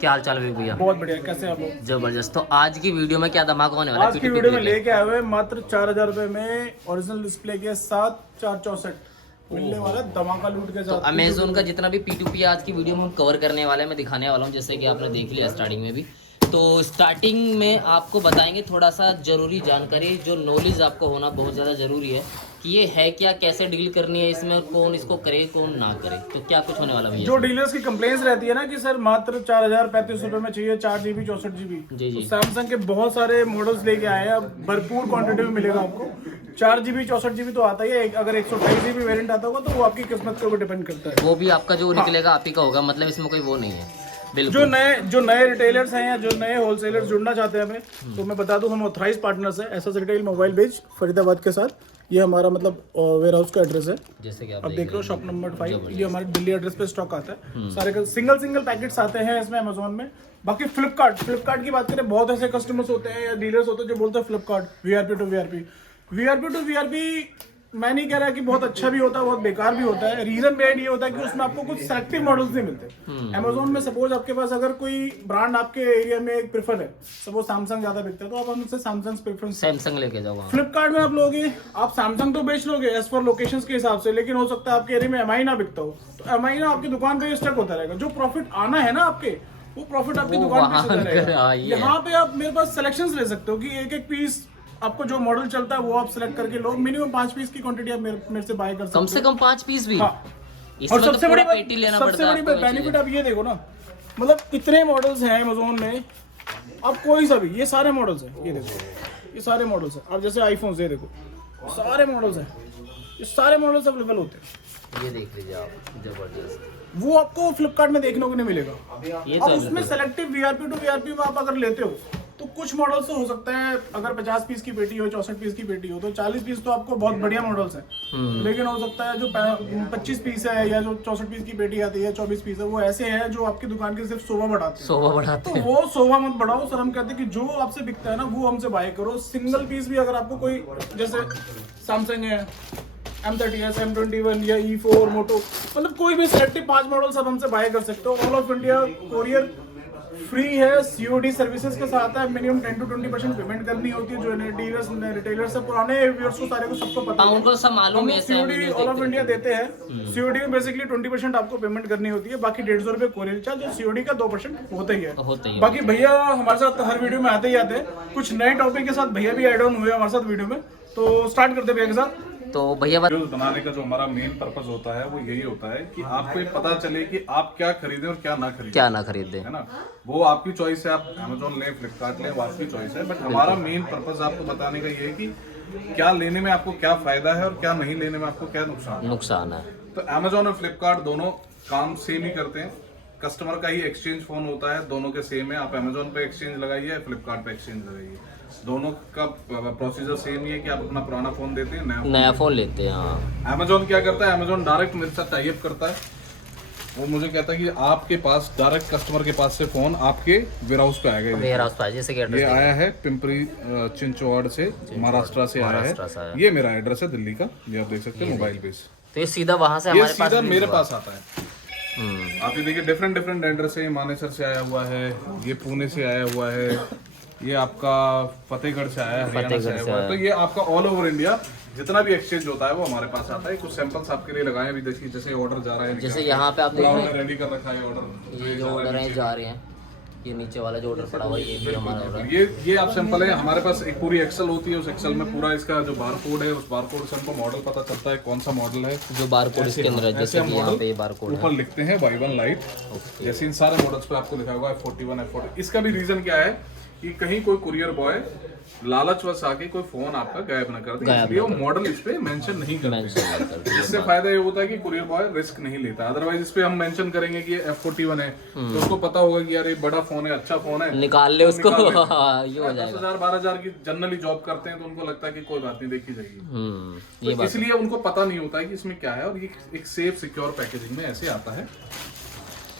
क्या हाल चाल है भैया? बहुत बढ़िया, कैसे आप लोग? जबरदस्त। तो आज की वीडियो में क्या धमाका होने वाला है? आज की वीडियो में लेके आए हुए मात्र 4000 रुपए में ओरिजिनल डिस्प्ले के साथ 464 मिलने वाला है, धमाका लूट के तो साथ। अमेजोन का जितना भी P2P आज की वीडियो में हम कवर करने वाले हैं, मैं दिखाने वाला हूँ, जैसे कि आपने देख लिया स्टार्टिंग में भी। तो स्टार्टिंग में आपको बताएंगे थोड़ा सा जरूरी जानकारी, जो नॉलेज आपको होना बहुत ज़्यादा ज़रूरी है कि ये है क्या, कैसे डील करनी है इसमें, कौन इसको करे कौन ना करे। तो क्या कुछ होने वाला भैया? जो डीलर्स की कंप्लेंट्स रहती है ना कि सर मात्र 4035 रुपए में चाहिए 4GB 64GB, जी जी। तो सैमसंग के बहुत सारे मॉडल्स लेके आए हैं, अब भरपूर क्वांटिटी में मिलेगा आपको। 4GB 64GB तो आता ही है, अगर 128GB वेरिएंट आता होगा तो वो आपकी किस्मत के ऊपर डिपेंड करता है। वो भी आपका जो निकलेगा आप ही का होगा, मतलब इसमें कोई वो नहीं है। जो नए रिटेलर्स हैं या जो नए होलसेलर्स जुड़ना चाहते हैं हमें, तो मैं बता दूं हम ऑथराइज पार्टनर्स हैं एसएस रिटेल मोबाइल बेच फरीदाबाद के साथ। ये हमारा मतलब वेयर हाउस का एड्रेस है, जैसे कि आप देख रहे हो शॉप नंबर 5। ये हमारे दिल्ली एड्रेस पे स्टॉक आता है, सारे का सिंगल पैकेट्स आते हैं इसमें अमेजोन में। बाकी फ्लिपकार्ट की बात करें, बहुत ऐसे कस्टमर्स होते हैं या डीलर्स होते हैं जो बोलते हैं फ्लिपकार्ट वीआरपी टू वीआरपी मैं नहीं कह रहा कि बहुत अच्छा भी होता है, बहुत बेकार भी होता है। रीजन बिहाइंड ये होता है कि उसमें आपको कुछ सेलेक्टिव मॉडल्स नहीं मिलते। अमेजोन में सपोज आपके पास अगर कोई ब्रांड आपके एरिया में एक प्रेफर है, सपोज सैमसंग ज्यादा बिकता है तो आप हमसे सैमसंग प्रेफरेंस सैमसंग लेके जाओ। फ्लिपकार्ट में आप लोगे, आप सैमसंग तो बेच लोगे एज फॉर लोकेशंस के हिसाब से, लेकिन हो सकता है आपके एरिया में एमआई ना बिकता हो, तो एमआई ना आपकी दुकान पे स्टक होता रहेगा। जो प्रॉफिट आना है ना आपके, वो प्रॉफिट आपकी दुकान पे होता रहेगा। यहाँ पे आप मेरे पास सिलेक्शंस ले सकते हो कि एक पीस आपको जो मॉडल चलता है वो आप सिलेक्ट करके लो। मिनिमम 5 पीस की क्वांटिटी आप मेरे से बाय कर सकते हो। कम से कम 5 पीस भी? हाँ। इसमें और सबसे बड़ी पेटी बेनिफिट आप ये देखो ना, मतलब इतने मॉडल्स हैं अमेजोन में, आप कोई सा भी, ये सारे मॉडल्स हैं, ये देखो ये सारे मॉडल्स हैं। आप जैसे आईफोन ये देखो, सारे मॉडल्स हैं, ये सारे मॉडल्स अवेलेबल होते हैं। ये देख लीजिए आप, जबरदस्त। वो आपको फ्लिपकार्ट में देखने को नहीं मिलेगा। ये अब तो उसमें सेलेक्टिव वीआरपी टू वीआरपी में आप अगर लेते हो तो कुछ मॉडल्स तो हो सकता है, अगर 50 पीस की पेटी हो, 64 पीस की पेटी हो, तो 40 पीस तो आपको बहुत बढ़िया मॉडल्स हैं। लेकिन हो सकता है जो 25 पीस है या जो 64 पीस की पेटी आती है, 24 पीस है, वो ऐसे है जो आपकी दुकान की सिर्फ शोभा बढ़ाते हैं। तो वो शोभा मत बढ़ाओ सर, हम कहते हैं कि जो आपसे बिकता है ना वो हमसे बाय करो। सिंगल पीस भी अगर आपको कोई, जैसे सैमसंग है M30S, M21 या E4 मोटो, मतलब कोई भी सेलेक्टिव 5 मॉडल सब हमसे बाय कर सकते हो। All of India courier free है, सीओडी सर्विसेज के साथ है। मिनिमम 10 to 20% पेमेंट करनी होती है। जो डीलर्स रिटेलर्स से पुराने व्यूअर्स को सारे को सबको पता है, उनको सब मालूम है। सीओडी ऑल ऑफ इंडिया देते हैं। सीओडी में बेसिकली 20% आपको पेमेंट करनी होती है, बाकी 150 रुपए कोरियर चार्ज, जो सीओडी का 2% होता ही है। बाकी भैया हमारे साथ हर वीडियो में आते ही आते हैं। कुछ नए टॉपिक के साथ भैया भी एड ऑन हुए हमारे साथ वीडियो में, तो स्टार्ट करते भैया के साथ। तो भैया वीडियोस बनाने का जो हमारा मेन पर्पस होता है वो यही होता है कि आपको ये पता चले कि आप क्या खरीदें और क्या ना खरीदें, है ना। वो आपकी चॉइस है, आप अमेजोन लें, फ्लिपकार्ट लें, वो आपकी चॉइस है। बट हमारा मेन पर्पस आपको बताने का ये है कि क्या लेने में आपको क्या फायदा है और क्या नहीं लेने में आपको क्या नुकसान है। तो अमेजोन और फ्लिपकार्ट दोनों काम सेम ही करते हैं। कस्टमर का ही एक्सचेंज फोन होता है, दोनों के सेम है। आप अमेजोन पे एक्सचेंज लगाइए, फ्लिपकार्ट पे एक्सचेंज लगाइए, दोनों का प्रोसीजर सेम ही है कि आप अपना पुराना फोन देते हैं, नया फोन लेते हैं। हाँ। अमेजोन क्या करता है, अमेजोन डायरेक्ट मेरे साथ टाई अप करता है। वो मुझे कहता है कि आपके पास डायरेक्ट कस्टमर के पास से फोन आपके वेयर हाउस पे आएगा। वेयर हाउस पे, जैसे कि ये आया है पिंपरी चिंचवाड़ से, महाराष्ट्र से आया है। ये मेरा एड्रेस है दिल्ली का, ये आप देख सकते हैं मोबाइल बेस। तो ये सीधा वहां से हमारे पास मेरे पास आता है। आप ये देखिए डिफरेंट एड्रेस है। मानेसर से आया हुआ है, ये पुणे से आया हुआ है, ये आपका फतेहगढ़ से आया है, हरियाणा से आया हुआ है। तो ये आपका ऑल ओवर इंडिया जितना भी एक्सचेंज होता है वो हमारे पास आता है। कुछ सैंपल्स आपके लिए लगाए अभी, देखिए जैसे ऑर्डर जा रहा है, जैसे यहाँ पे आप देख रहे हैं रेडी कर रखा है ऑर्डर। ये जो ऑर्डर है जा रहे हैं, ये नीचे वाला जो ऑर्डर पड़ा हुआ है ये भी हमारा ऑर्डर। ये आप सैंपल है। हमारे पास एक पूरी एक्सेल होती है, उस एक्सेल में पूरा इसका जो बारकोड है, उस बारकोड से हमको मॉडल पता चलता है कौन सा मॉडल है। जो बारकोड इसके अंदर है, जैसे कि यहाँ पे ये बारकोड ऊपर लिखते हैं Y1 लाइट। जैसे इन सारे मॉडल्स पे आपको लिखा होगा F41 F40। इसका भी रीजन क्या है कि कहीं कोई कुरियर बॉय लालचवश आके कोई फोन आपका गायब ना कर दे, इसलिए वो मॉडल इस पे मेंशन नहीं करते। इससे फायदा ये होता है कि कुरियर बॉय रिस्क नहीं लेता। अदरवाइज इस पे हम मेंशन करेंगे कि ये F41 है, तो उसको पता होगा कि यार ये बड़ा फोन है, अच्छा फोन है, निकाल ले उसको। ये हो जाएगा। 10,000-12,000 की जनरली जॉब करते हैं तो उनको लगता है कि कोई बात नहीं, देखी जाएगी। तो इसलिए उनको पता नहीं होता है कि इसमें क्या है। और ये एक सेफ सिक्योर पैकेजिंग में ऐसे आता है।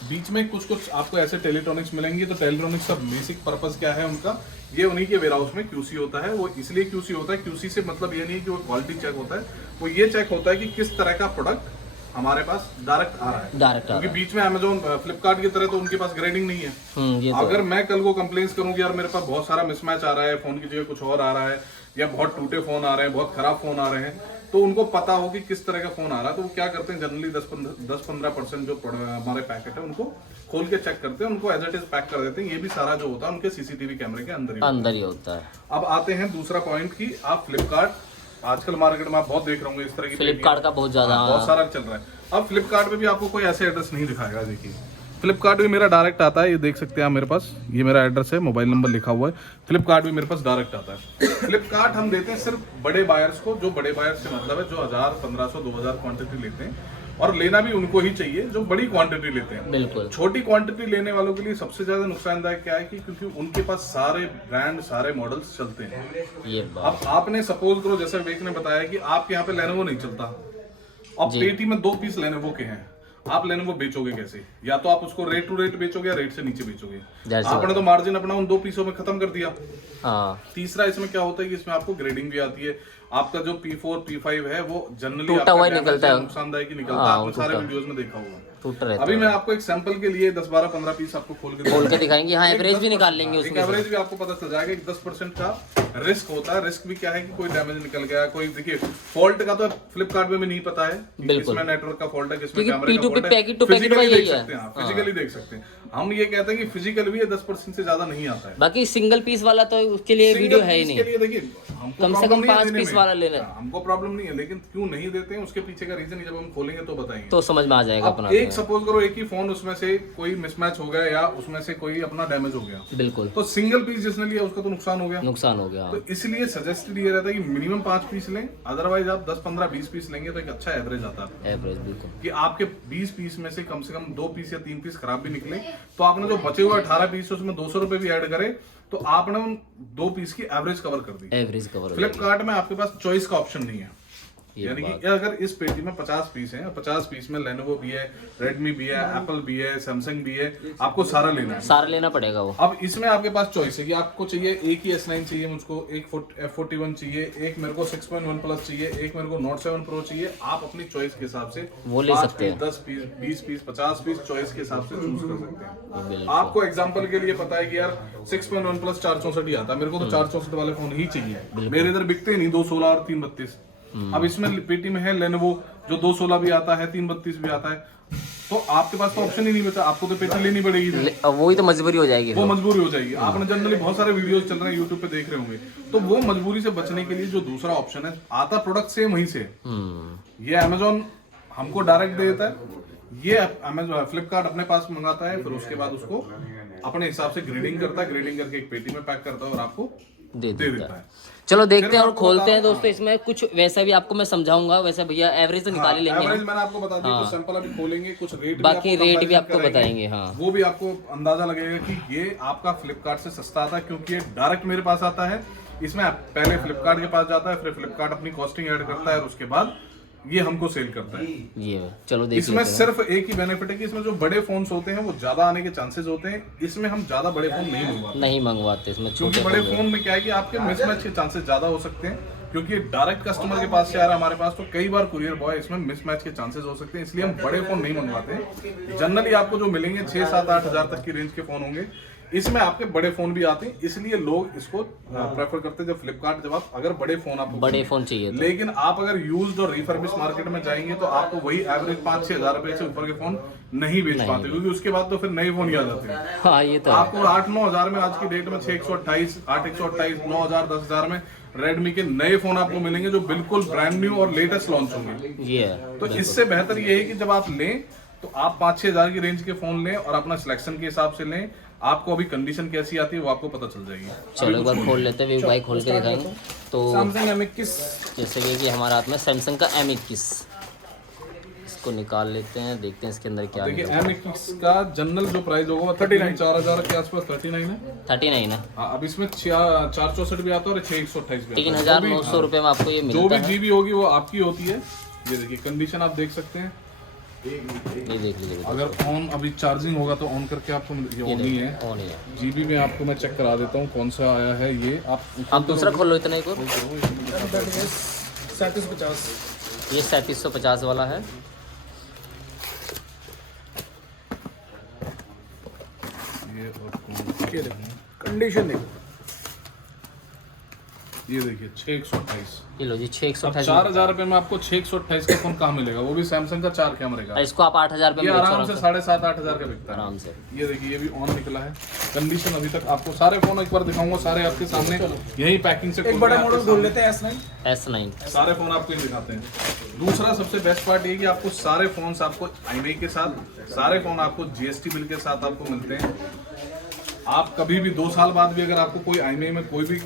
बीच में कुछ आपको ऐसे टेलीट्रॉनिक्स मिलेंगे। तो टेलीट्रॉनिक्स का बेसिक पर्पस क्या है उनका, ये उन्हीं के वेयर हाउस में क्यूसी होता है। वो इसलिए क्यूसी होता है, क्यूसी से मतलब ये नहीं कि वो क्वालिटी चेक होता है, वो ये चेक होता है कि किस तरह का प्रोडक्ट हमारे पास डायरेक्ट आ रहा है, डायरेक्ट क्योंकि बीच में अमेजोन फ्लिपकार्ट की तरह तो उनके पास ग्रेडिंग नहीं है। ये तो अगर मैं कल को कंप्लेंट करूंगी यार मेरे पास बहुत सारा मिसमैच आ रहा है, फोन की जगह कुछ और आ रहा है, या बहुत टूटे फोन आ रहे हैं, बहुत खराब फोन आ रहे हैं, तो उनको पता हो कि किस तरह का फोन आ रहा है, तो वो क्या करते हैं जनरली 10-15% जो हमारे पैकेट है उनको खोल के चेक करते हैं, उनको एज इट इज पैक कर देते हैं। ये भी सारा जो होता है उनके सीसीटीवी कैमरे के अंदर ही होता है। अब आते हैं दूसरा पॉइंट की आप फ्लिपकार्ट आजकल मार्केट में आप बहुत देख रहे होंगे इस तरह की फ्लिपकार्ट का बहुत ज्यादा बहुत सारा चल रहा है। अब फ्लिपकार्ट पे भी आपको कोई ऐसे एड्रेस नहीं दिखाएगा। देखिए फ्लिपकार्ट भी मेरा डायरेक्ट आता है, ये देख सकते हैं आप मेरे पास, ये मेरा एड्रेस है, मोबाइल नंबर लिखा हुआ है। फ्लिपकार्ट भी मेरे पास डायरेक्ट आता है। फ्लिपकार्ट हम देते हैं सिर्फ बड़े बायर्स को, जो बड़े बायर्स से मतलब है जो 1000, 1500, 2000 क्वांटिटी लेते हैं, और लेना भी उनको ही चाहिए जो बड़ी क्वांटिटी लेते हैं। बिल्कुल। छोटी क्वांटिटी लेने वालों के लिए सबसे ज्यादा नुकसानदायक क्या है कि क्योंकि उनके पास सारे ब्रांड सारे मॉडल्स चलते हैं। ये बात। अब आपने सपोज करो जैसे विवेक ने बताया कि आपके यहाँ पे लेनोवो नहीं चलता, अब पेटी में 2 पीस लेनोवो के हैं, आप लेनोवो बेचोगे कैसे? या तो आप उसको रेट टू रेट बेचोगे या रेट से नीचे बेचोगे। आपने तो मार्जिन अपना उन 2 पीसों में खत्म कर दिया। तीसरा इसमें क्या होता है कि इसमें आपको ग्रेडिंग भी आती है। आपका जो P4 P5 है वो जनरली टूटा हुआ निकलता है, नुकसानदायक ही निकलता है। आपने सारे वीडियोस में देखा होगा। टूटा अभी मैं आपको एक सैंपल के लिए 10, 12, 15 पीस आपको खोल के दिखाएंगे। हाँ, एवरेज भी निकाल लेंगे उसमें। एवरेज भी आपको पता चल जाएगा कि 10% का रिस्क होता है। रिस्क भी क्या है कि कोई डैमेज निकल गया, कोई देखिए फॉल्ट का तो फ्लिपकार्ट में भी नहीं पता है किसमें नेटवर्क का फॉल्ट है, किसमें कैमरे का फॉल्ट है। फिजिकली देख सकते हैं, फिजिकली देख सकते हैं। हम ये कहते हैं कि फिजिकल भी 10% से ज्यादा नहीं आता है। बाकी सिंगल पीस वाला तो उसके लिए वीडियो है ही नहीं। देखिए कम से कम 5 पीस वाला लेना, हमको प्रॉब्लम नहीं है, लेकिन क्यों नहीं देते हैं उसके पीछे का रीजन जब हम खोलेंगे तो बताएंगे, तो समझ में आ जाएगा अपना। एक सपोज करो एक ही फोन उसमें से कोई मिसमैच हो गया या उसमें से कोई अपना डैमेज हो गया, बिल्कुल, तो सिंगल पीस जिसने लिया उसका तो नुकसान हो गया। तो इसलिए सजेस्टेड ये रहता है कि मिनिमम 5 पीस लें, अदरवाइज आप 10, 15, 20 पीस लेंगे तो एक अच्छा एवरेज आता है। एवरेज बिल्कुल, कि आपके 20 पीस में से कम 2 पीस या 3 पीस खराब भी निकले, तो आपने जो बचे हुए 18 पीस उसमें 200 रुपए भी ऐड करे, तो आपने उन 2 पीस की एवरेज कवर कर दी। Average cover. फ्लिपकार्ट में आपके पास चॉइस का ऑप्शन नहीं है, यानी कि अगर इस पेटी में 50 पीस हैं, 50 पीस में लेनोवो भी है, रेडमी भी है, एप्पल भी है, सैमसंग भी है, आपको सारा लेना है, सारा लेना पड़ेगा वो। अब इसमें आपके पास चॉइस है कि आपको चाहिए एक ही S9 चाहिए, मुझको एक F41 चाहिए, एक मेरे को 6.1 प्लस चाहिए, एक मेरे को Note 7 Pro चाहिए। आप अपनी चॉइस के हिसाब से वो ले सकते हैं। 10 पीस, 20 पीस, 50 पीस चॉइस के हिसाब से चूज कर सकते हैं। आपको एग्जांपल के लिए पता है कि यार 6.1 प्लस 464 ही आता है, मेरे को तो 464 वाले फोन ही चाहिए, मेरे इधर बिकते नहीं 216 और 332। अब इसमें पेटी में है लेनोवो जो 216 भी आता है, 332 भी आता है, तो आपके पास तो ऑप्शन ही नहीं बचा, आपको तो पेटी लेनी पड़ेगी। वही तो मजबूरी हो जाएगी, वो मजबूरी हो जाएगी। आपने जनरली बहुत सारे वीडियोस चल रहे हैं यूट्यूब पे देख रहे होंगे, तो वो मजबूरी से बचने के लिए जो दूसरा ऑप्शन है, आता प्रोडक्ट सेम वहीं से, ये अमेजोन हमको डायरेक्ट दे देता है, ये अमेजोन फ्लिपकार्ट अपने पास मंगाता है, फिर उसके बाद उसको अपने हिसाब से ग्रेडिंग करता है, ग्रेडिंग करके एक पेटी में पैक करता है और आपको दे देता है। चलो देखते हैं और खोलते हैं दोस्तों। इसमें कुछ वैसा भी आपको मैं समझाऊंगा, वैसे भैया एवरेज तो निकाल ही लेंगे। एवरेज मैंने आपको बता दिया, कुछ सैंपल अभी खोलेंगे, कुछ रेट बाकी रेट भी आपको बताएंगे। हाँ, वो भी आपको अंदाजा लगेगा कि ये आपका फ्लिपकार्ट से सस्ता आता है, क्योंकि ये डायरेक्ट मेरे पास आता है। इसमें पहले फ्लिपकार्ट के पास जाता है, फिर फ्लिपकार्ट अपनी कॉस्टिंग ऐड करता है और उसके बाद ये हमको सेल करता है। ये चलो देखिए, इसमें सिर्फ एक ही बेनिफिट है कि इसमें जो बड़े फोन्स होते हैं वो ज्यादा आने के चांसेस होते हैं, इसमें हम ज्यादा बड़े फोन नहीं मंगवाते इसमें, क्योंकि बड़े फोन में क्या है कि आपके मिसमैच के चांसेस ज्यादा हो सकते हैं, क्योंकि डायरेक्ट कस्टमर के पास से आ रहा है हमारे पास, तो कई बार कुरियर बॉय इसमें मिसमैच के चांसेस हो सकते हैं, इसलिए हम बड़े फोन नहीं मंगवाते। जनरली आपको जो मिलेंगे 6, 7, 8 हजार तक की रेंज के फोन होंगे, इसमें आपके बड़े फोन भी आते हैं, इसलिए लोग इसको प्रेफर करते हैं जब फ्लिपकार्ट, जब आप अगर बड़े फोन चाहिए तो। लेकिन आप अगर यूज्ड और रिफर्बिश मार्केट में जाएंगे तो आपको वही एवरेज 5-6 हजार रुपए से ऊपर के फोन नहीं बेच पाते, क्योंकि उसके बाद तो फिर नए फोन ही आ जाते हैं। हाँ, ये तो आपको 8-9 हजार में आज की डेट में 6/128, 8/128, 9,000, 10,000 में रेडमी के नए फोन आपको मिलेंगे जो बिल्कुल ब्रांड न्यू और लेटेस्ट लॉन्च होंगे। तो इससे बेहतर ये है कि जब आप लें तो आप 5-6 हजार की रेंज के फोन लें और अपना सिलेक्शन के हिसाब से लें। आपको अभी कंडीशन कैसी आती है वो आपको पता चल जाएगी। चलो एक बार खोल लेते हैं, भाई खोल के दिखाएंगे। तो सैमसंग M21, जैसे कि हमारे हाथ में सैमसंग का M21, इसको निकाल लेते हैं, देखते हैं इसके अंदर क्या है। देखिए M21 का जनरल जो प्राइस होगा 39,000 के आसपास, 39 है, 39 है। अब इसमें 464 भी आता है और 6/128 भी, 3,900 रुपए में आपको ये मिलता है। जो भी जीबी होगी वो आपकी होती है। ये देखिए कंडीशन आप देख सकते हैं, ये देख लीजिए। अगर ऑन अभी चार्जिंग होगा तो ऑन करके आपको ये ऑन ही है। जीबी में आपको मैं चेक करा देता हूँ कौन सा आया है। ये आप दूसरा खोल लो, इतना ही को 3750, ये 3750 वाला है। आपको, ये देखो कंडीशन देखो, ये देखिए 6/128। ये लो जी 6/128। 4,000 रुपए में आपको 6/128 का फोन कहाँ मिलेगा, वो भी सैमसंग का 4 कैमरे का। इसको आप 8,000 रुपए ये में बेच आराम रहे से हो 7,500-8,000 का बिकता है आराम से। ये देखिए ये भी ऑन निकला है, कंडीशन अभी तक आपको सारे फोन एक बार दिखाऊंगा, सारे आपके सामने यही पैकिंग से एक बड़ा मॉडल खोल लेते हैं S9। S9 सारे फोन आपको ये दिखाते हैं। दूसरा सबसे बेस्ट पार्ट ये कि आपको सारे फोन्स आपको IMEI के साथ, सारे फोन आपको GST बिल के साथ आपको मिलते हैं। आप कभी भी 2 साल बाद भी अगर आपको कोई IMEI में कोई भी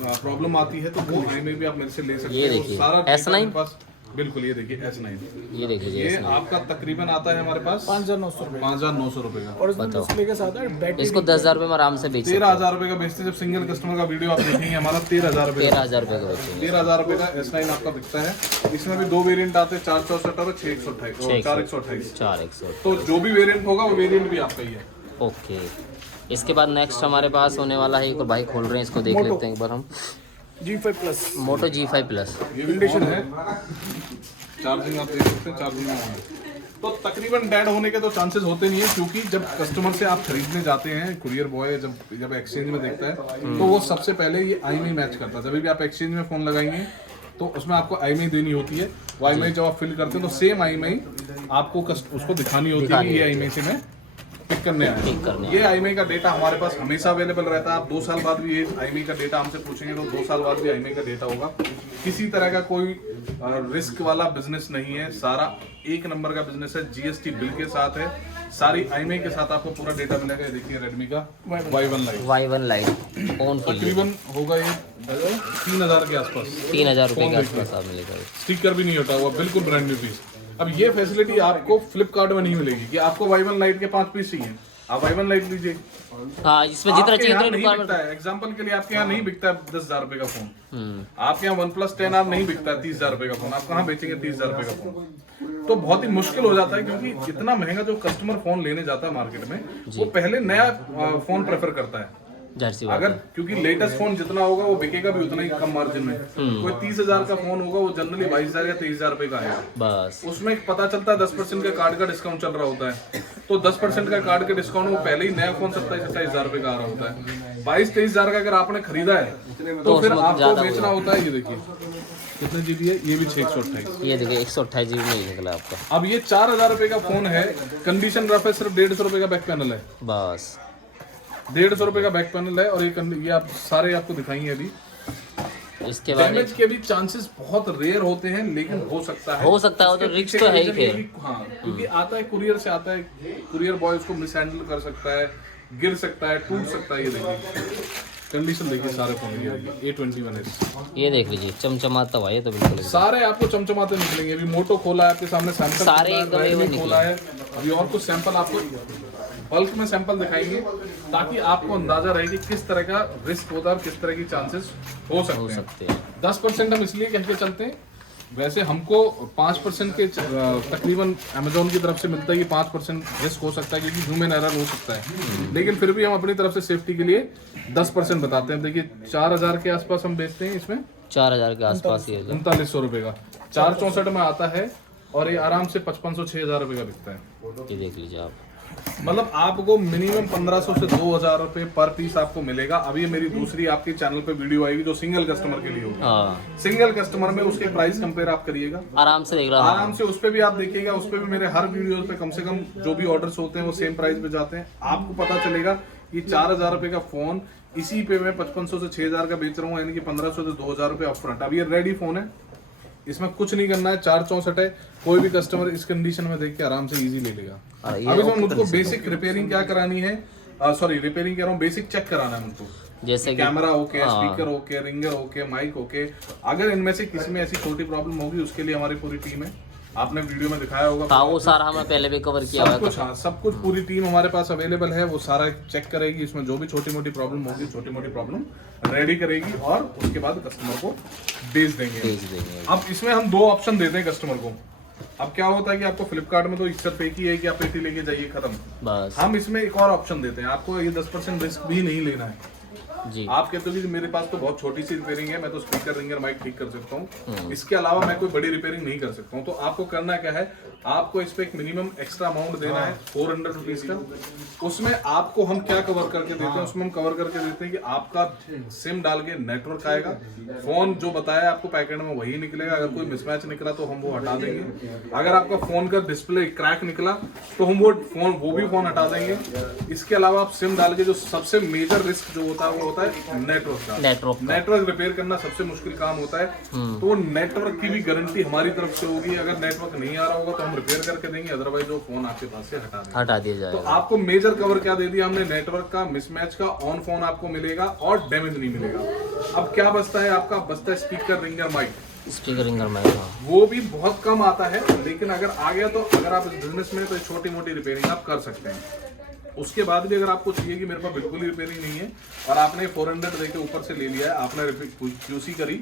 प्रॉब्लम आती है तो वो IMEI भी आप मेरे से ले सकते हैं। ये देखिए सारा S9 मेरे पास, बिल्कुल ये देखिए S9, ये देखिए ये S9 आपका तकरीबन आता है हमारे पास 5,900 रुपए 5,900 रुपए का। और इसमें डिस्प्ले के साथ है बैटरी। इसको 10,000 रुपए में आराम से बेच सकते हैं। 13,000 रुपए का बेचते, जब सिंगल कस्टमर का वीडियो आप देखेंगे हमारा 13,000 रुपए 13,000 रुपए का बेचेंगे। 13,000 रुपए का S9 आपका बिकता है। इसमें भी 2 वेरिएंट आते हैं, 464 और 6/128, 4/128। 4/128। तो जो भी वेरिएंट होगा वो वेरिएंट भी आपका ही है। ओके, इसके बाद नेक्स्ट हमारे पास होने वाला है, एक भाई खोल रहे हैं, इसको देख लेते हैं एक बार हम। G5 Plus मोटो G5 Plus। ये कंडीशन है, चार्जिंग आप देख सकते हैं, चार्जिंग में ऑन है। तो तकरीबन डेड होने के तो चांसेस होते नहीं है, क्योंकि जब कस्टमर से आप खरीदने जाते हैं, कुरियर बॉय जब एक्सचेंज में देखता है तो वो सबसे पहले ये IMEI मैच करता है। जब भी आप एक्सचेंज में फोन लगाएंगे तो उसमें आपको IMEI देनी होती है। वो IMEI जब आप फिल करते हैं तो सेम IMEI आपको उसको दिखानी होती है कि ये IMEI से मैं पिक करने आया। ये IMEI का डेटा हमारे पास हमेशा अवेलेबल रहता है। आप 2 साल बाद भी ये IMEI का डेटा हमसे पूछेंगे तो 2 साल बाद भी IMEI का डेटा होगा। किसी तरह का कोई रिस्क वाला बिजनेस नहीं है, सारा एक नंबर का बिजनेस है, GST बिल के साथ है, सारी IMEI के साथ आपको पूरा डेटा मिलेगा। ये देखिए रेडमी का Y1 Lite, Y1 Lite on के लिए तकरीबन होगा ये 3,000 के आसपास, 3,000 रुपए के आसपास आप मिलेगा। स्टिकर भी नहीं हटा हुआ, बिल्कुल ब्रांड न्यू पीस। अब ये फैसिलिटी आपको फ्लिपकार्ट में नहीं मिलेगी कि आपको Y1 Lite के 5 पीस चाहिए, आप Y1 Lite लीजिए। हाँ, इसमें जितना आपके चाहिए यहाँ उतना नहीं रिक्वायरमेंट। बिकता है, एग्जांपल के लिए आपके यहाँ नहीं बिकता है 10,000 रुपए का फोन, आपके यहाँ OnePlus 10R नहीं बिकता है 30,000 रुपए का फोन, आप कहाँ बेचेंगे 30,000 रुपए का फोन? तो बहुत ही मुश्किल हो जाता है, क्योंकि इतना महंगा जो कस्टमर फोन लेने जाता है मार्केट में, वो पहले नया फोन प्रेफर करता है। जाहिर बात अगर क्योंकि लेटेस्ट फोन जितना होगा वो बिकेगा भी उतना ही कम मार्जिन में। कोई 30,000 का फोन होगा वो जनरली 22,000 या 23,000 रुपए का आएगा। बस उसमें पता चलता है 10% का कार्ड का डिस्काउंट चल रहा होता है, तो 10% का कार्ड के डिस्काउंट वो पहले ही नया फोन 27,000 रुपए का आ रहा होता है। 22-23,000 का अगर आपने खरीदा है तो फिर आपको बेचना होता है। ये देखिए कितने GB है, ये भी 6/128। ये देखिए 128 GB में ही निकला आपका। अब ये 4,000 रुपए का फोन है, कंडीशन रफ है, सिर्फ 150 रुपए का बैक पैनल है, बस 150 रुपए का बैक पैनल है। और ये आप सारे आपको दिखाएंगे अभी। इसके बाद डैमेज के भी चांसेस बहुत रेयर होते हैं, लेकिन हो सकता है, वो तो रिस्क तो है ही फिर। हाँ, क्योंकि आता है कुरियर से आता है, कुरियर बॉय उसको मिस हैंडल कर सकता है, गिर सकता है, टूट सकता है। ये देखिए कंडीशन देखिए सारे फोन, ये देखिए A21s, ये देख लीजिए चमचमाता हुआ, ये तो बिल्कुल सारे आपको चमचमाते निकलेंगे। अभी मोटो खोला है आपके सामने, सैमसंग सारे एकदम Redmi खोला है। अभी और कुछ सैंपल आपको बल्क में सैंपल दिखाएंगे, ताकि आपको अंदाजा रहे कि किस तरह का रिस्क होता है और किस तरह की चांसेस हो सकते हैं। 10% हम इसलिए कह के चलते हैं, वैसे हमको 5% के तकरीबन अमेजोन की तरफ से मिलता है कि 5% रिस्क हो सकता है, क्योंकि ह्यूमन एरर हो सकता है, लेकिन फिर भी हम अपनी तरफ से सेफ्टी के लिए 10% बताते हैं। देखिए 4,000 के आसपास हम बेचते हैं, इसमें 4,000 के आसपास ही है। 3900 रुपए का 464 में आता है, और ये आराम से 5,500-6,000 रुपए का बिकता है। ये देख लीजिए आप, मतलब आपको मिनिमम 1,500 से 2,000 रुपए पर पीस आपको मिलेगा। अब ये मेरी दूसरी आपके चैनल पे वीडियो आएगी जो सिंगल कस्टमर के लिए होगी। हाँ सिंगल कस्टमर में उसके प्राइस कंपेयर आप करिएगा, आराम से देख रहा हूँ। आराम से उस पे भी आप देखिएगा, उस पे भी मेरे हर वीडियो पे कम से कम जो भी ऑर्डर्स होते हैं वो सेम प्राइस पे जाते हैं। आपको पता चलेगा कि 4,000 रुपए का फोन इसी पे मैं 5,500 से 6,000 का बेच रहा हूँ, यानी कि 1,500 से 2,000 रुपए अपफ्रंट। अब ये रेडी फोन है, इसमें कुछ नहीं करना है, 464 है। कोई भी कस्टमर इस कंडीशन में देख के आराम से इजी ले लेगा। अब इसमें मुझको बेसिक रिपेयरिंग क्या करानी है, सॉरी रिपेयरिंग कह रहा हूँ, बेसिक चेक कराना है मुझको, जैसे कि camera okay, speaker okay, ringer okay, mic okay. अगर इनमें से किसी में ऐसी छोटी प्रॉब्लम होगी, उसके लिए हमारी पूरी टीम है, आपने वीडियो में दिखाया होगा। हाँ, वो सारा हमने पहले भी कवर किया हुआ है। सब कुछ, हाँ सब कुछ पूरी टीम हमारे पास अवेलेबल है, वो सारा चेक करेगी। इसमें जो भी छोटी मोटी प्रॉब्लम होगी, छोटी मोटी प्रॉब्लम रेडी करेगी और उसके बाद कस्टमर को भेज देंगे। अब इसमें हम 2 ऑप्शन देते हैं कस्टमर को। अब क्या होता है कि आपको फ्लिपकार्ट में तो सिर्फ एक ही है कि आप पेटी लेके जाइए, खत्म। बस हम इसमें एक और ऑप्शन देते हैं, आपको ये 10% रिस्क भी नहीं लेना है जी। आप कहते हो कि मेरे पास तो बहुत छोटी सी रिपेयरिंग है, मैं तो स्पीकर, रिंगर, माइक ठीक कर सकता हूँ, इसके अलावा मैं कोई बड़ी रिपेयरिंग नहीं कर सकता हूँ। तो आपको करना क्या है, आपको इस पे एक मिनिमम एक्स्ट्रा अमाउंट देना है 400 रुपीज का। उसमें आपको हम क्या कवर करके देते हैं, उसमें हम कवर करके देते हैं कि आपका सिम डाल के नेटवर्क आएगा, फोन जो बताया आपको पैकेट में वही निकलेगा। अगर कोई मिसमैच निकला तो हम वो हटा देंगे। अगर आपका फोन का डिस्प्ले क्रैक निकला तो हम वो भी फोन हटा देंगे। इसके अलावा आप सिम डाल के जो सबसे मेजर रिस्क जो होता है वो होता है नेटवर्क का। नेटवर्क रिपेयर करना सबसे मुश्किल काम होता है, तो नेटवर्क की भी गारंटी हमारी तरफ से होगी। अगर नेटवर्क नहीं आ रहा होगा तो हम रिपेयर करके देंगे, अदरवाइज वो फोन आपके पास से हटा दिया जाएगा। तो आपको मेजर कवर क्या दे दिया हमने, नेटवर्क का, मिसमैच का, ऑन फोन आपको मिलेगा और डैमेज नहीं मिलेगा। अब क्या बचता है आपका, बचता है स्पीकर रिंगर माइक। वो भी बहुत कम आता है, लेकिन अगर आ गया तो अगर आप इस बिजनेस में तो छोटी मोटी रिपेयरिंग आप कर सकते हैं। उसके बाद भी अगर आपको चाहिए कि मेरे पास बिल्कुल ही रिपेयरिंग नहीं है और आपने 400 देके ऊपर से ले लिया है, आपने क्यूसी करी,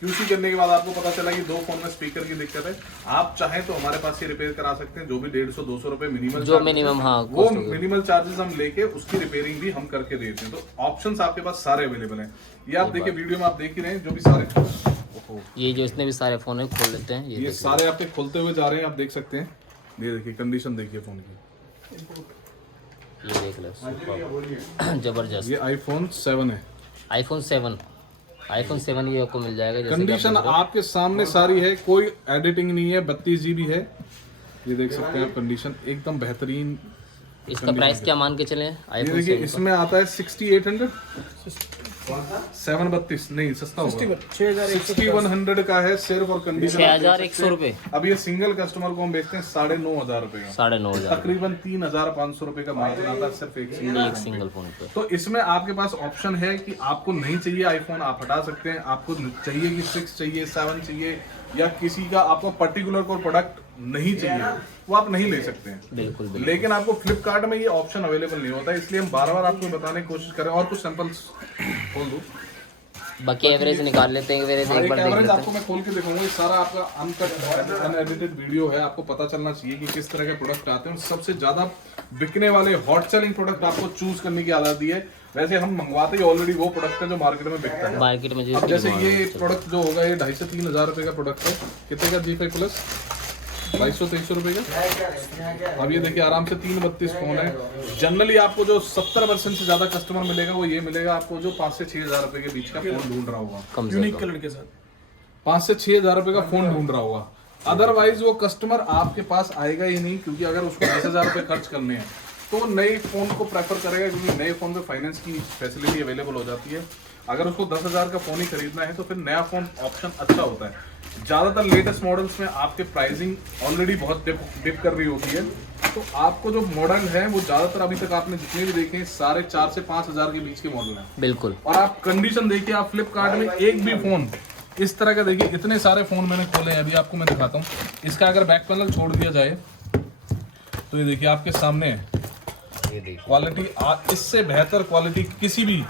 क्यूसी करने के बाद आपको पता चला कि 2 फोन में स्पीकर की दिक्कत है, आप चाहें तो हमारे पास से रिपेयर करा सकते हैं। जो भी 150-200 रुपए मिनिमम वो मिनिमल चार्जेस हम लेके उसकी रिपेयरिंग भी हम करके देते हैं। तो ऑप्शंस आपके पास सारे अवेलेबल हैं। ये आप देखिए, वीडियो में आप देख ही रहे हैं जो भी सारे, ये जो इसने भी सारे फोन है खोल लेते हैं, ये सारे आपके खुलते हुए जा रहे हैं, आप देख सकते हैं। ये देखिए कंडीशन देखिए फोन की, ये देख लो जबरदस्त। ये iPhone 7 है, iPhone 7 ये आपको मिल जाएगा। कंडीशन आपके सामने सारी है, कोई एडिटिंग नहीं है, 32 GB है। ये देख सकते हैं आप, कंडीशन एकदम बेहतरीन। इसका प्राइस क्या मान के चले? iPhone देखिए इसमें आता है 6800, 732 नहीं सस्ता होगा, 6100 का है सिर्फ, और कंडीशन 6100 रुपए। अब ये सिंगल कस्टमर को हम बेचते हैं 9500 रुपए का, 9500 तकरीबन 3500 रुपए का मार्जिन आता है सिर्फ एक सिंगल फोन पे। तो इसमें आपके पास ऑप्शन है कि आपको नहीं चाहिए आईफोन, आप हटा सकते हैं। आपको चाहिए कि 6 चाहिए, 7 चाहिए, या किसी का आपको पर्टिकुलर कोई प्रोडक्ट नहीं चाहिए, वो आप नहीं ले सकते हैं। बिल्कुल। लेकिन आपको फ्लिपकार्ट में ये ऑप्शन अवेलेबल नहीं होता, इसलिए हम बार बार आपको बताने की कोशिश करें। और कुछ सैंपल्स खोल दो, बाकी एवरेज निकाल लेते हैं। एवरेज आपको मैं खोल के दिखाऊंगा। ये सारा आपका अनकट अनएडिटेड वीडियो है, आपको पता चलना चाहिए कि किस तरह के प्रोडक्ट आते हैं। सबसे ज्यादा बिकने वाले हॉट सेलिंग प्रोडक्ट आपको चूज करने की आदत दी है। वैसे हम मंगवाते ही ऑलरेडी वो प्रोडक्ट है जो मार्केट में बिकता है। मार्केट में अब जैसे ये प्रोडक्ट जो होगा, ये 2500 से 3000 रुपए का प्रोडक्ट है। कितने का G5 प्लस? 2200-2300 रुपए का। अब ये देखिए आराम से 332 फोन है। जनरली आपको जो 70% से ज्यादा कस्टमर मिलेगा वो ये मिलेगा आपको, जो 5 से 6000 रुपए के बीच का फोन ढूंढ रहा होगा, यूनिक कलर के साथ 5 से 6000 रुपए का फोन ढूंढ रहा होगा। अदरवाइज वो कस्टमर आपके पास आएगा ही नहीं, क्योंकि अगर उसको 10,000 रुपए खर्च करने हैं तो वो नए फोन को प्रेफर करेगा, क्योंकि नए फोन पे फाइनेंस की फैसिलिटी अवेलेबल हो जाती है। अगर उसको 10,000 का फोन ही खरीदना है तो फिर नया फोन ऑप्शन अच्छा होता है। ज्यादातर लेटेस्ट मॉडल्स में आपके प्राइसिंग ऑलरेडी बहुत डिप कर रही होती है, तो आपको जो मॉडल है वो ज्यादातर अभी तक आपने जितने भी देखे सारे 4 से 5,000 के बीच के मॉडल हैं। बिल्कुल। और आप कंडीशन देखिए, आप फ्लिपकार्ट में एक भी फोन इस तरह का देखिए, इतने सारे फोन मैंने खोले हैं, अभी आपको मैं दिखाता हूँ। इसका अगर बैक पैनल छोड़ दिया जाए तो ये देखिए आपके सामने है, क्वालिटी इससे बेहतर क्वालिटी किसी भी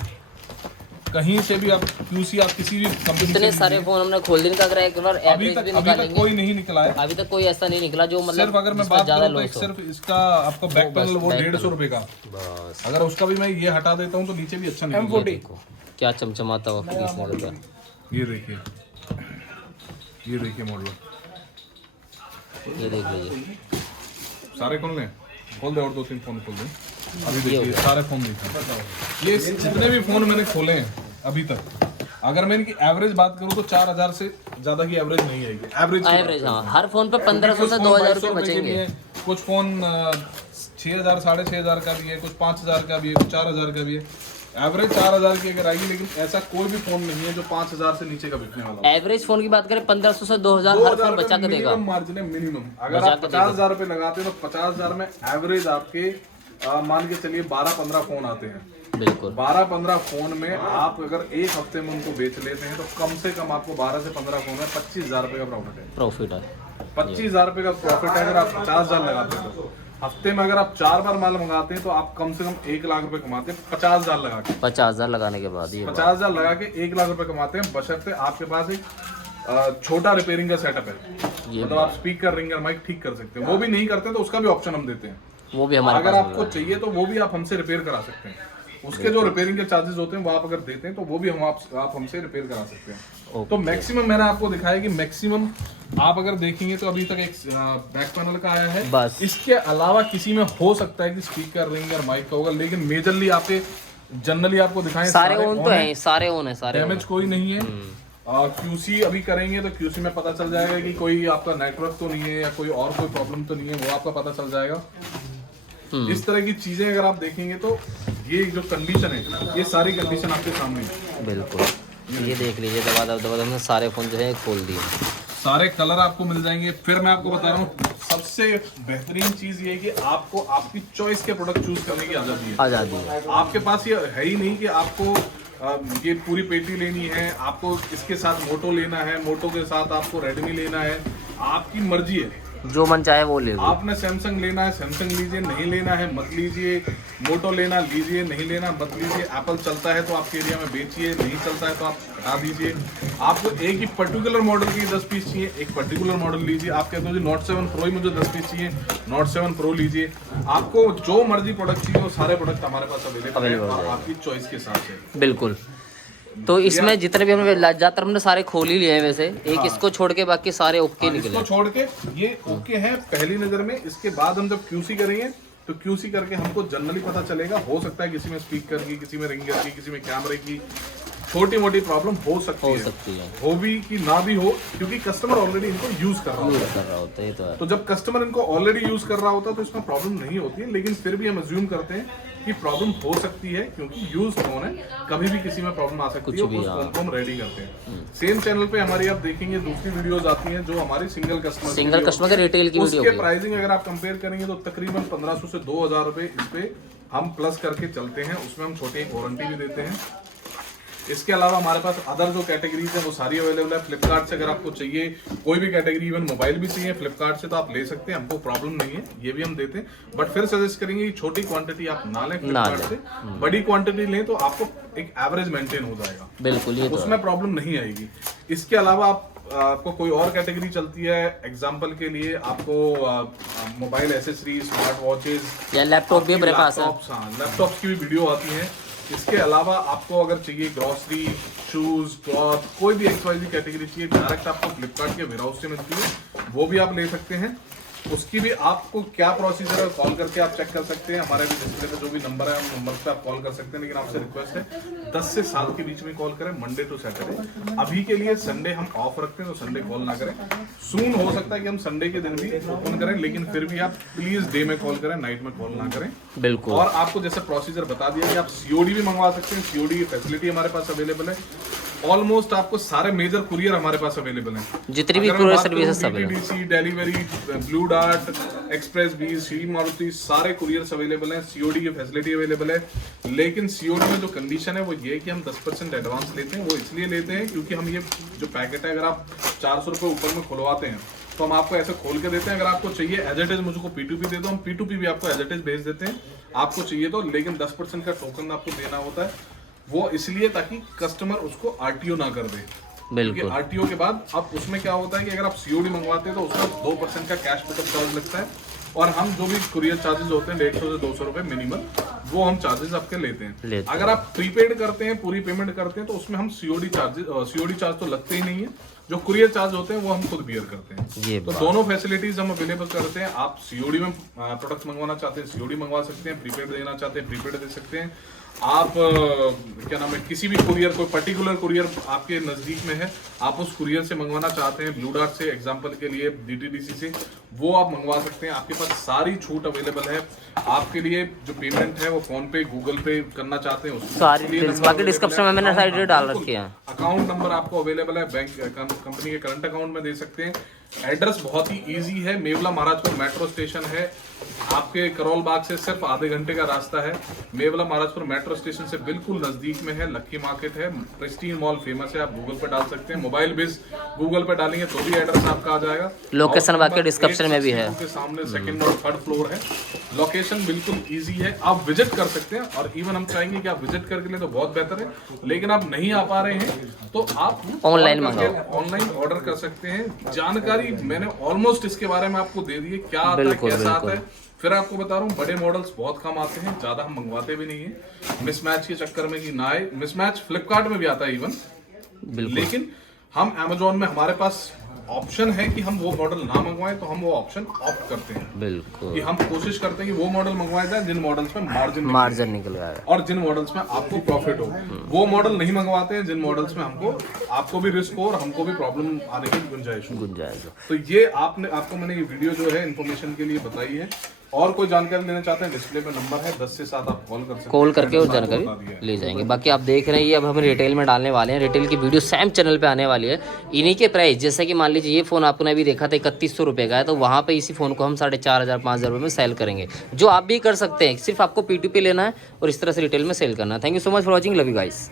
कहीं से भी आप QC आप किसी भी कंपनी इतने सारे फोन हमने खोल दिन का, अगर एक बार एवरेज भी निकालेंगे, कोई नहीं निकला है अभी तक कोई ऐसा नहीं निकला जो मतलब सिर्फ अगर मैं बात करूं तो एक सिर्फ इसका आपका बैक पैनल वो 150 रुपए का, बस अगर उसका भी मैं ये हटा देता हूं तो नीचे भी अच्छा निकलेगा। देखो क्या चमचमाता हुआ पीस निकलता है। ये देखिए मॉडल, ये देख लीजिए, सारे खोल लें, खोल दे और 2-3 फोन खोल दें। अभी देखिए सारे फोन देखिए, ये जितने भी फोन मैंने खोले हैं अभी तक, अगर मैं इनकी एवरेज बात करूं तो 4000 से ज्यादा की एवरेज नहीं आएगी। एवरेज हाँ, हर फोन पे 1500 से 2000 रुपए बचेंगे। कुछ फोन 6000 6500 का भी है, कुछ 5000 का भी है, कुछ 4000 का भी है। एवरेज 4000 की अगर आएगी, लेकिन ऐसा कोई भी फोन नहीं है जो 5000 से नीचे का बिकने वाला। एवरेज फोन की बात करें 1500 से 2000 हर फोन बचा के देगा। मार्जिन है मिनिमम। अगर आप 50,000 रुपए लगाते हैं तो 50,000 में एवरेज आपके मान के चलिए 12-15 फोन आते हैं। बिल्कुल। 12-15 फोन में आप अगर एक हफ्ते में उनको बेच लेते हैं तो कम से कम आपको 12 से 15 फोन में 25,000 रुपए का प्रॉफिट है। 25,000 रुपए का प्रॉफिट है अगर आप 50,000 लगाते हैं तो। हफ्ते में अगर आप 4 बार माल मंगाते हैं तो आप कम से कम 1 लाख रुपए कमाते हैं 50,000 लगा के। 50,000 लगाने के बाद, ये 50,000 लगा के 1 लाख रुपए कमाते हैं, बशर्ते आपके पास एक छोटा रिपेयरिंग का सेटअप है। मतलब आप स्पीकर रिंगर माइक ठीक कर सकते हैं। वो भी नहीं करते तो उसका भी ऑप्शन हम देते हैं, वो भी हमारे अगर आपको चाहिए तो वो भी आप हमसे रिपेयर करा सकते हैं। उसके जो रिपेयरिंग के चार्जेस होते हैं वो आप अगर देते हैं तो वो भी हम आप हमसे रिपेयर करा सकते हैं। तो मैक्सिमम मैंने आपको दिखाया कि मैक्सिमम आप अगर देखेंगे तो अभी तक एक बैक पैनल का आया है बस। इसके अलावा किसी में हो सकता है कि स्पीकर, रिंग और माइक का होगा, लेकिन मेजरली आपके जनरली आपको दिखाएं सारे ऑन तो है, सारे ऑन है, सारे डैमेज कोई नहीं है। QC अभी करेंगे तो QC में पता चल जाएगा कि कोई आपका नेटवर्क तो नहीं है या कोई और कोई प्रॉब्लम तो नहीं है, वो आपका पता चल जाएगा। इस तरह की चीजें अगर आप देखेंगे तो ये जो कंडीशन है, ये सारी कंडीशन आपके सामने है। बिल्कुल, ये देख लीजिए, दबा हमने सारे फोन जो है खोल दिए, सारे कलर आपको मिल जाएंगे। फिर मैं आपको बता रहा हूँ सबसे बेहतरीन चीज ये है कि आपको आपकी चॉइस के प्रोडक्ट चूज करने की आजादी है। आपके पास ये है ही नहीं कि आपको ये पूरी पेटी लेनी है, आपको इसके साथ मोटो लेना है, मोटो के साथ आपको रेडमी लेना है, आपकी मर्जी है, जो मन चाहे वो ले लो। आपने सैमसंग लेना है सैमसंग लीजिए, नहीं लेना है मत लीजिए, मोटो लेना लीजिए, नहीं लेना मत लीजिए, एप्पल चलता है तो आपके एरिया में बेचिए, नहीं चलता है तो आप हटा दीजिए। आपको एक ही पर्टिकुलर मॉडल की 10 पीस चाहिए, एक पर्टिकुलर मॉडल लीजिए। आप कहते हो जी नोट 7 प्रो ही मुझे 10 पीस चाहिए, नोट 7 प्रो लीजिए। आपको जो मर्जी प्रोडक्ट चाहिए वो सारे प्रोडक्ट हमारे पास अवेलेबल है आपकी चॉइस के साथ है। बिल्कुल। तो इसमें जितने भी हमने ज्यादातर हमने सारे खोल ही लिए हैं वैसे, एक इसको छोड़ के बाकी सारे ओके निकले। इसको छोड़ के ये ओके है पहली नजर में। इसके बाद हम जब QC करेंगे तो QC करके हमको जनरली पता चलेगा, हो सकता है किसी में स्पीकर की, किसी में रिंगर की, किसी में कैमरे की छोटी मोटी प्रॉब्लम हो सकती है, हो भी कि ना भी हो, क्योंकि कस्टमर ऑलरेडी इनको यूज कर रहा होता है। तो जब कस्टमर इनको ऑलरेडी यूज कर रहा होता है तो इसमें प्रॉब्लम नहीं होती है, लेकिन फिर भी हम अज्यूम करते हैं कि प्रॉब्लम हो सकती है क्योंकि यूज फोन है, कभी भी किसी में प्रॉब्लम आ सकती है, उस फोन को हम रेडी करते हैं। सेम चैनल पे हमारी आप देखेंगे दूसरी वीडियोस आती हैं जो हमारी सिंगल कस्टमर के रिटेल की वीडियो, उसके प्राइसिंग अगर आप कंपेयर करेंगे तो तकरीबन 1500 से 2000 रुपए इस पे हम प्लस करके चलते हैं। उसमें हम छोटी एक वारंटी भी देते हैं। इसके अलावा हमारे पास अदर जो कैटेगरीज है वो सारी अवेलेबल है। फ्लिपकार्ट से अगर आपको चाहिए कोई भी कैटेगरी, इवन मोबाइल भी चाहिए फ्लिपकार्ट से तो आप ले सकते हैं, हमको प्रॉब्लम नहीं है, ये भी हम देते हैं। बट फिर सजेस्ट करेंगे कि छोटी क्वांटिटी आप ना लें फ्लिपकार्ट से, बड़ी क्वांटिटी लें तो आपको एक एवरेज मेंटेन हो जाएगा। बिल्कुल, ये उसमें प्रॉब्लम नहीं आएगी। इसके अलावा आपको कोई और कैटेगरी चलती है, एग्जांपल के लिए आपको मोबाइल एसेसरीज, स्मार्ट वॉचेज या लैपटॉप भी मेरे पास है, लैपटॉप की भी वीडियो आती है। इसके अलावा आपको अगर चाहिए ग्रोसरी, शूज, क्लॉथ, कोई भी XYZ कैटेगरी चाहिए, डायरेक्ट आपको फ्लिपकार्ट के वेयरहाउस से मिलती है, वो भी आप ले सकते हैं। उसकी भी आपको क्या प्रोसीजर है कॉल करके आप चेक कर सकते हैं। हमारे भी डिस्प्ले पे जो भी नंबर है उन नंबर पे आप कॉल कर सकते हैं, लेकिन आपसे रिक्वेस्ट है 10 से 7 के बीच में कॉल करें, मंडे टू सैटरडे। अभी के लिए संडे हम ऑफ रखते हैं तो संडे कॉल ना करें। सून हो सकता है कि हम संडे के दिन भी ओपन करें, लेकिन फिर भी आप प्लीज डे में कॉल करें, नाइट में कॉल ना करें। बिल्कुल। और आपको जैसे प्रोसीजर बता दिया कि आप COD भी मंगवा सकते हैं, COD की फैसिलिटी हमारे पास अवेलेबल है। ऑलमोस्ट आपको सारे मेजर कुरियर हमारे पास अवेलेबल हैं, जितनी भी courier services available, DTDC, delivery, blue dart, express बीज, श्री मारुति, सारे कुरियर्स अवेलेबल हैं। COD की फैसिलिटी अवेलेबल है, लेकिन COD में जो कंडीशन है वो ये है कि हम 10% एडवांस लेते हैं। वो इसलिए लेते हैं क्योंकि हम ये जो पैकेट है, अगर आप 400 रुपये ऊपर में खुलवाते हैं तो हम आपको ऐसे खोल के देते हैं। अगर आपको चाहिए एज इट इज मुझको P2P दे दो, हम P2P भी आपको एज इट इज भेज देते हैं आपको चाहिए तो, लेकिन 10% का टोकन आपको देना होता है। वो इसलिए ताकि कस्टमर उसको RTO ना कर दे। बिल्कुल। RTO के बाद अब उसमें क्या होता है कि अगर आप COD मंगवाते हैं तो उसमें 2% का कैश पिकअप चार्ज लगता है, और हम जो भी कुरियर चार्जेस होते हैं 150 से 200 रुपए मिनिमम, वो हम चार्जेस आपके लेते हैं। अगर आप प्रीपेड करते हैं, पूरी पेमेंट करते हैं, तो उसमें हम COD चार्ज तो लगते ही नहीं है। जो कुरियर चार्ज होते हैं वो हम खुद बियर करते हैं। तो दोनों फैसिलिटीज हम अवेलेबल करते हैं। आप COD में प्रोडक्ट मंगवाना चाहते हैं COD मंगवा सकते हैं, प्रीपेड देना चाहते हैं प्रीपेड दे सकते हैं। आप क्या नाम है, किसी भी कुरियर, कोई पर्टिकुलर कुरियर आपके नजदीक में है, आप उस कुरियर से मंगवाना चाहते हैं, ब्लू डार्ट से एग्जांपल के लिए, DTDC से, वो आप मंगवा सकते हैं। आपके पास सारी छूट अवेलेबल है। आपके लिए जो पेमेंट है वो फोन पे, गूगल पे करना चाहते हैं उसको सारी बाकी डिस्क्रिप्शन में मैंने साइड डाल रखी है। अकाउंट नंबर आपको अवेलेबल है, बैंक कंपनी के करंट अकाउंट में दे सकते हैं। एड्रेस बहुत ही इजी है, मेवला महाराजपुर मेट्रो स्टेशन है, आपके करोल बाग से सिर्फ आधे घंटे का रास्ता है। मेवला महाराजपुर मेट्रो स्टेशन से बिल्कुल नजदीक में है, लक्की मार्केट है, प्रेस्टीज मॉल फेमस है, आप गूगल पे डाल सकते हैं। मोबाइल बिज गूगल पे डालेंगे तो भी एड्रेस आपका आ जाएगा। लोकेशन बाकी डिस्क्रिप्शन में भी है, के सामने सेकंड और थर्ड फ्लोर है। लोकेशन बिल्कुल इजी है, आप विजिट कर सकते हैं, और इवन हम चाहेंगे कि आप विजिट करके ले तो बहुत बेहतर है, लेकिन आप नहीं आ पा रहे हैं तो आप ऑनलाइन मंगाओ, ऑनलाइन ऑर्डर कर सकते हैं। जानकारी मैंने ऑलमोस्ट इसके बारे में आपको दे दी है, क्या आता है, कैसा आता है, फिर आपको बता रहा हूँ बड़े मॉडल्स बहुत कम आते हैं, ज्यादा हम मंगवाते भी नहीं है मिसमैच के चक्कर में कि ना आए। मिसमैच फ्लिपकार्ट में भी आता है इवन, लेकिन हम Amazon में हमारे पास ऑप्शन है कि हम वो मॉडल ना मंगवाएं, तो हम वो ऑप्शन ऑप्ट करते हैं। बिल्कुल, कि हम कोशिश करते हैं कि वो मॉडल मंगवाया जाए जिन मॉडल्स में मार्जिन निकल रहा है और जिन मॉडल्स में आपको प्रॉफिट हो। वो मॉडल नहीं मंगवाते हैं जिन मॉडल्स में आपको भी रिस्क हो और हमको भी प्रॉब्लम आने की गुंजाइश हो। तो ये आपको मैंने ये वीडियो जो है इन्फॉर्मेशन के लिए बताई है। और कोई जानकारी लेना चाहते हैं, डिस्प्ले पे नंबर है 10 से 7 आप कॉल कर सकते हैं, कॉल करके और जानकारी ले जाएंगे। बाकी आप देख रहे हैं ये अब हम रिटेल में डालने वाले हैं, रिटेल की वीडियो सैम चैनल पे आने वाली है। इन्हीं के प्राइस, जैसे कि मान लीजिए ये फ़ोन आपने अभी देखा था 3100 रुपये का है, तो वहाँ पे इसी फ़ोन को हम 4500 5,000 रुपये में सेल करेंगे, जो आप भी कर सकते हैं। सिर्फ आपको P2P लेना है और इस तरह से रिटेल में सेल करना है। Thank you so much for watching, love you guys.